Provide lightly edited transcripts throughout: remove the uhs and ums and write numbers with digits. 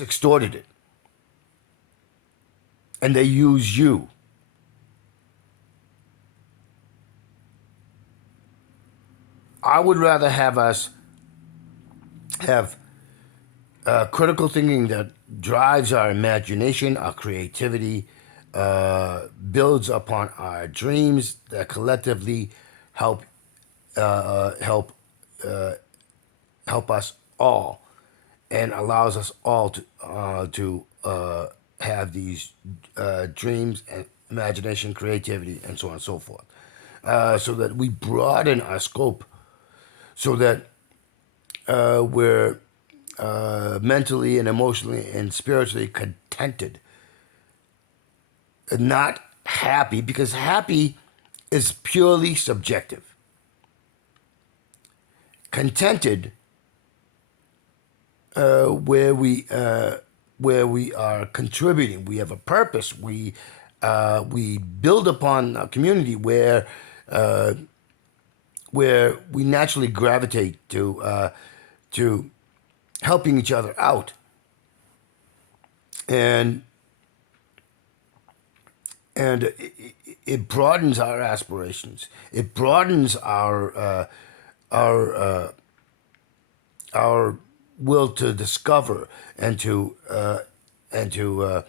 extorted it, and they use you. I would rather have us have critical thinking that drives our imagination, our creativity, builds upon our dreams that collectively help help help us all, and allows us all to have these dreams and imagination, creativity, and so on and so forth, so that we broaden our scope, so that we're mentally and emotionally and spiritually contented, not happy, because happy is purely subjective. Contented, where we are contributing, we have a purpose. We build upon a community where we naturally gravitate to helping each other out, and it broadens our aspirations. It broadens our our will to discover and and to uh,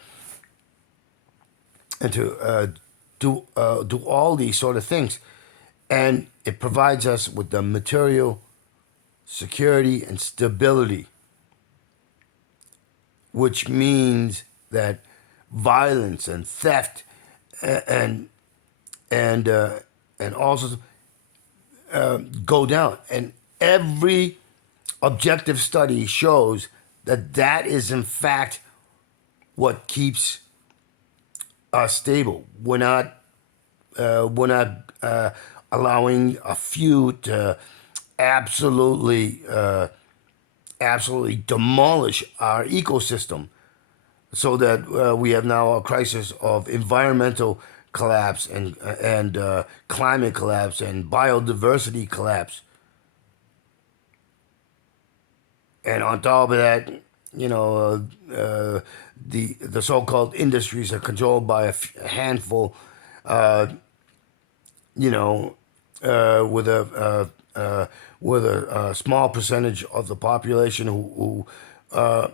do all these sort of things, and it provides us with the material security and stability, which means that violence and theft and and uh, and also go down. And every objective study shows that that is in fact what keeps us stable. We're not allowing a few to absolutely absolutely demolish our ecosystem, so that we have now a crisis of environmental collapse and climate collapse and biodiversity collapse. And on top of that, you know, the so-called industries are controlled by a handful, uh, you know, with a small percentage of the population who are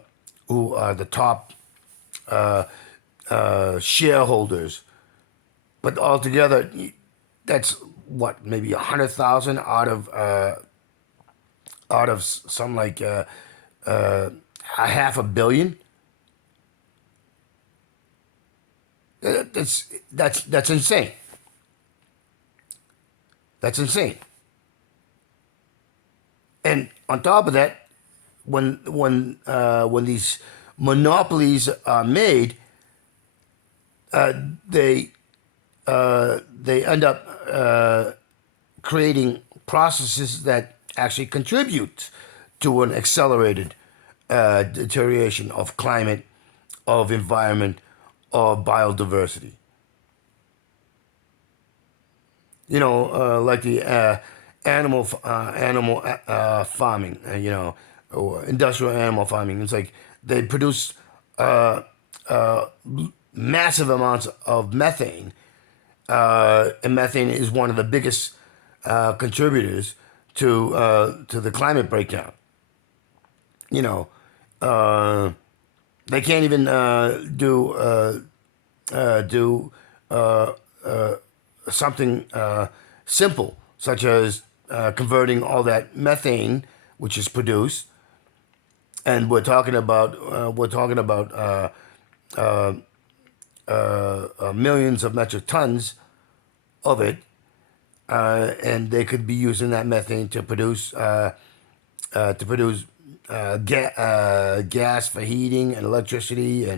the top shareholders. But altogether, that's what, maybe 100,000 out of some like a half a billion. That's insane. That's insane. And on top of that, when these monopolies are made, uh, they they end up creating processes that actually contribute to an accelerated deterioration of climate, of environment, of biodiversity. You know, like the animal farming, or industrial animal farming. It's like they produce uh, uh, massive amounts of methane, and methane is one of the biggest contributors to the climate breakdown. You know, uh, they can't even do something simple, such as converting all that methane which is produced, and we're talking about millions of metric tons of it, and they could be using that methane to produce gas for heating and electricity,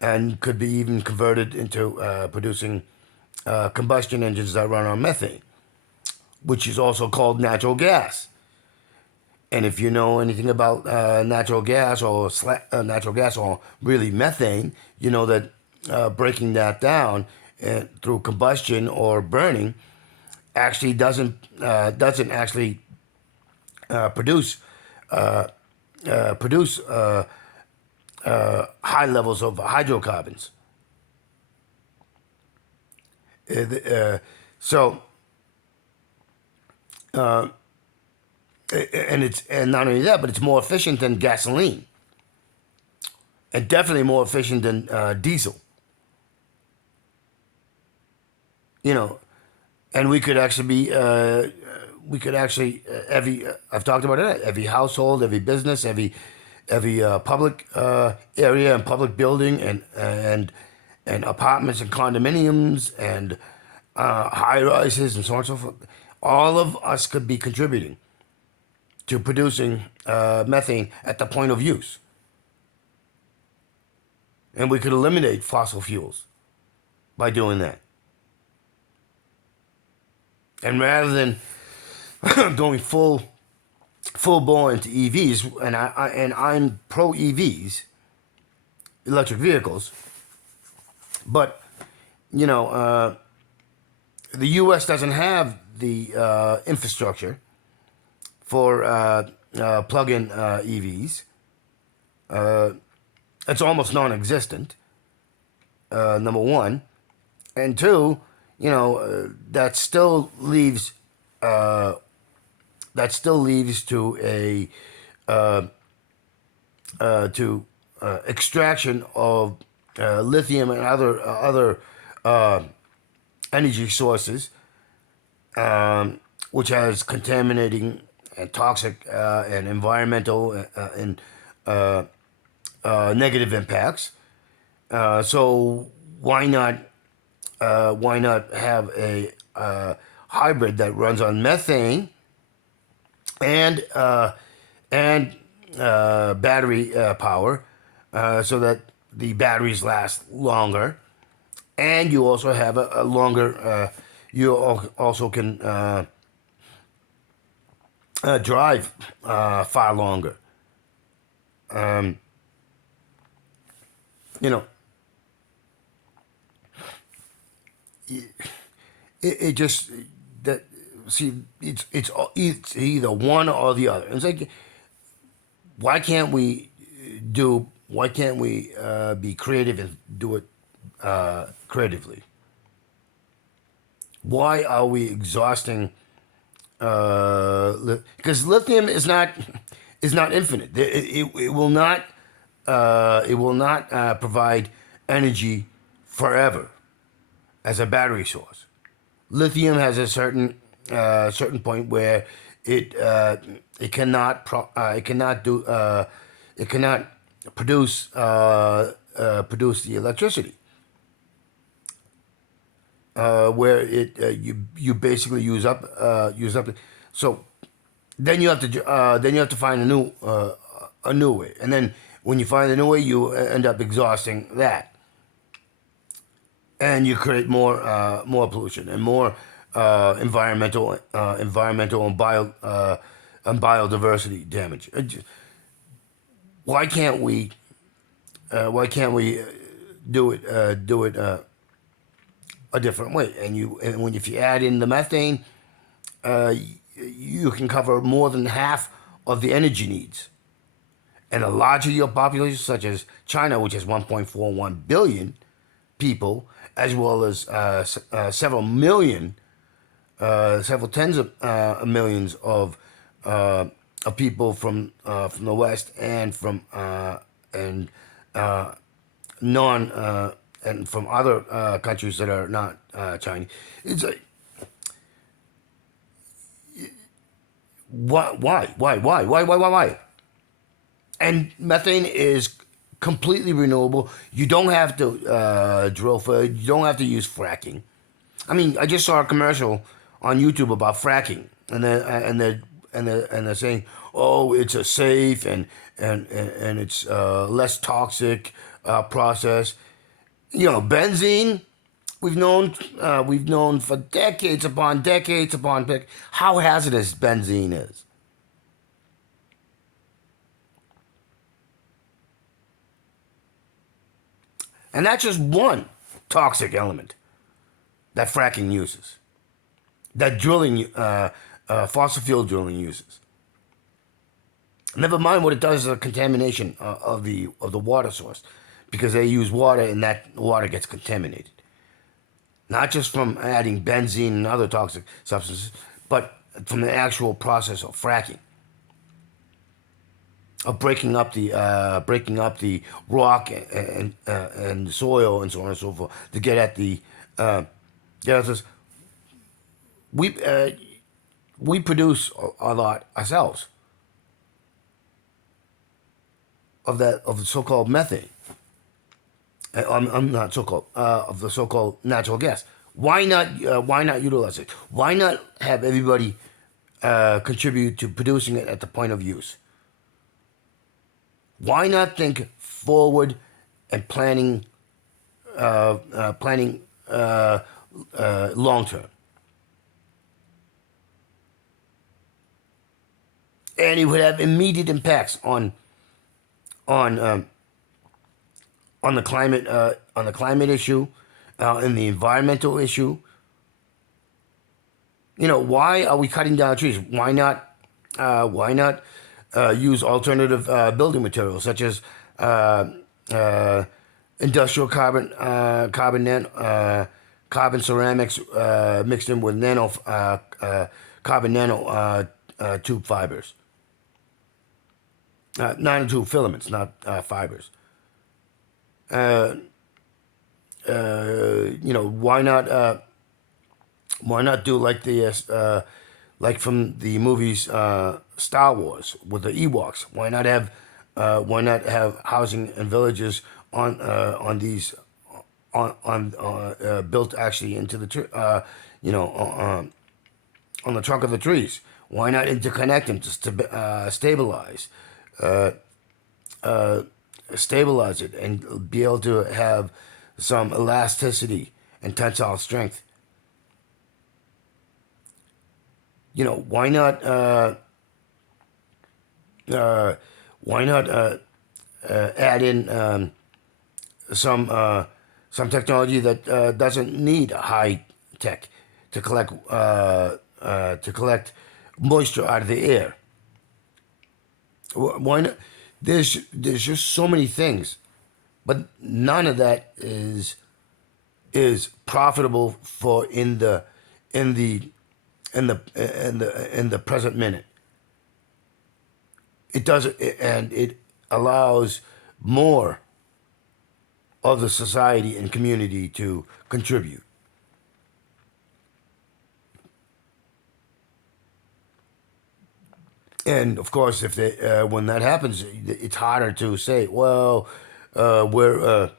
and could be even converted into producing combustion engines that run on methane, which is also called natural gas. And if you know anything about natural gas or really methane, you know that breaking that down through combustion or burning actually doesn't actually produce produce high levels of hydrocarbons. So, and not only that, but it's more efficient than gasoline, and definitely more efficient than diesel. You know, and we could actually every I've talked about it. Every household, every business, every public area and public building and apartments and condominiums and high rises and so on and so forth. All of us could be contributing to producing methane at the point of use, and we could eliminate fossil fuels by doing that. And rather than going full bore into EVs, and I'm pro EVs, electric vehicles, but you know, the U.S. doesn't have the infrastructure for plug-in EVs. It's almost non-existent. Number one, and two, that still leaves to a to extraction of lithium and other energy sources, which has contaminating and toxic and environmental and negative impacts. So why not have a hybrid that runs on methane and battery power, so that the batteries last longer, and you also have a longer. You also can drive far longer. Um, you know, it, it just that see it's either one or the other. It's like why can't we be creative and do it creatively? Why are we exhausting? Because lithium is not infinite. It will not provide energy forever as a battery source. Lithium has a certain point where it cannot produce the electricity, where you basically use up. So then you have to find a new way, and then when you find a new way, you end up exhausting that, and you create more pollution and more environmental and biodiversity damage. Why can't we do it a different way? If you add in the methane, you can cover more than half of the energy needs. And a larger your population, such as China, which has 1.41 billion people, as well as several tens of millions of people from the West and from and non and from other countries that are not Chinese. It's like why? And methane is completely renewable. You don't have to drill for it. You don't have to use fracking. I mean, I just saw a commercial on YouTube about fracking, and they're saying, oh, it's a safe and it's less toxic process. Benzene. We've known for decades upon how hazardous benzene is. And that's just one toxic element that fracking uses, that fossil fuel drilling uses. Never mind what it does as a contamination of the water source, because they use water and that water gets contaminated. Not just from adding benzene and other toxic substances, but from the actual process of fracking, of breaking up the rock and soil and so on and so forth to get at the get at this. We we produce a lot ourselves of the so-called methane. I'm not so-called of the so-called natural gas. Why not utilize it? Why not have everybody contribute to producing it at the point of use? Why not think forward and planning long term? And it would have immediate impacts on um, on the climate issue, and the environmental issue. Why are we cutting down trees? Why not use alternative building materials such as uh, industrial carbon ceramics mixed in with carbon nano tube fibers, nanotube filaments, not fibers. Uh, why not do like like from the movies Star Wars with the Ewoks? Why not have housing and villages on these on built actually into the you know on the trunk of the trees? Why not interconnect them to stabilize uh, uh, stabilize it and be able to have some elasticity and tensile strength? Why not? Uh, why not add in some some technology that doesn't need high tech to collect moisture out of the air? Why not? There's just so many things, but none of that is profitable for in the in the present minute. It does, and it allows more of the society and community to contribute. And of course, if they when that happens, it's harder to say, well, we're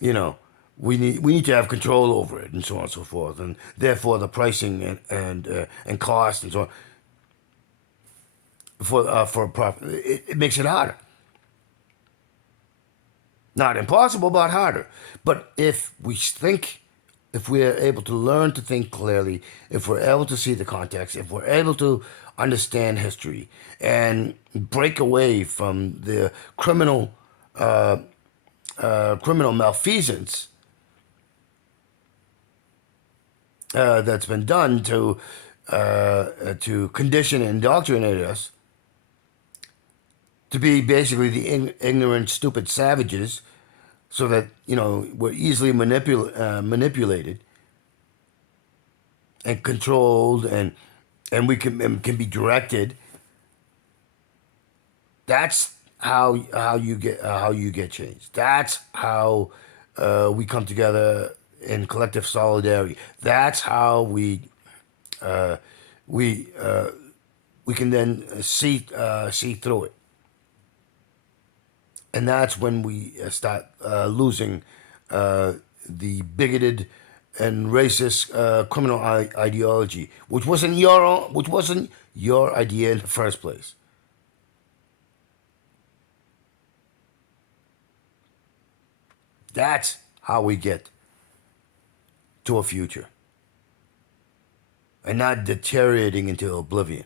you know we need to have control over it and so on and so forth, and therefore the pricing and cost and so on for profit, it makes it harder. Not impossible, but harder. But if we are able to learn to think clearly, if we're able to see the context, if we're able to understand history and break away from the criminal malfeasance that's been done to condition and indoctrinate us to be basically the ignorant, stupid savages, so that we're easily manipulated and controlled, and we can be directed. That's how you get changed. That's how we come together in collective solidarity. That's how we we can then see through it. And that's when we start losing the bigoted and racist criminal ideology, which wasn't your idea in the first place. That's how we get to a future, and not deteriorating into oblivion.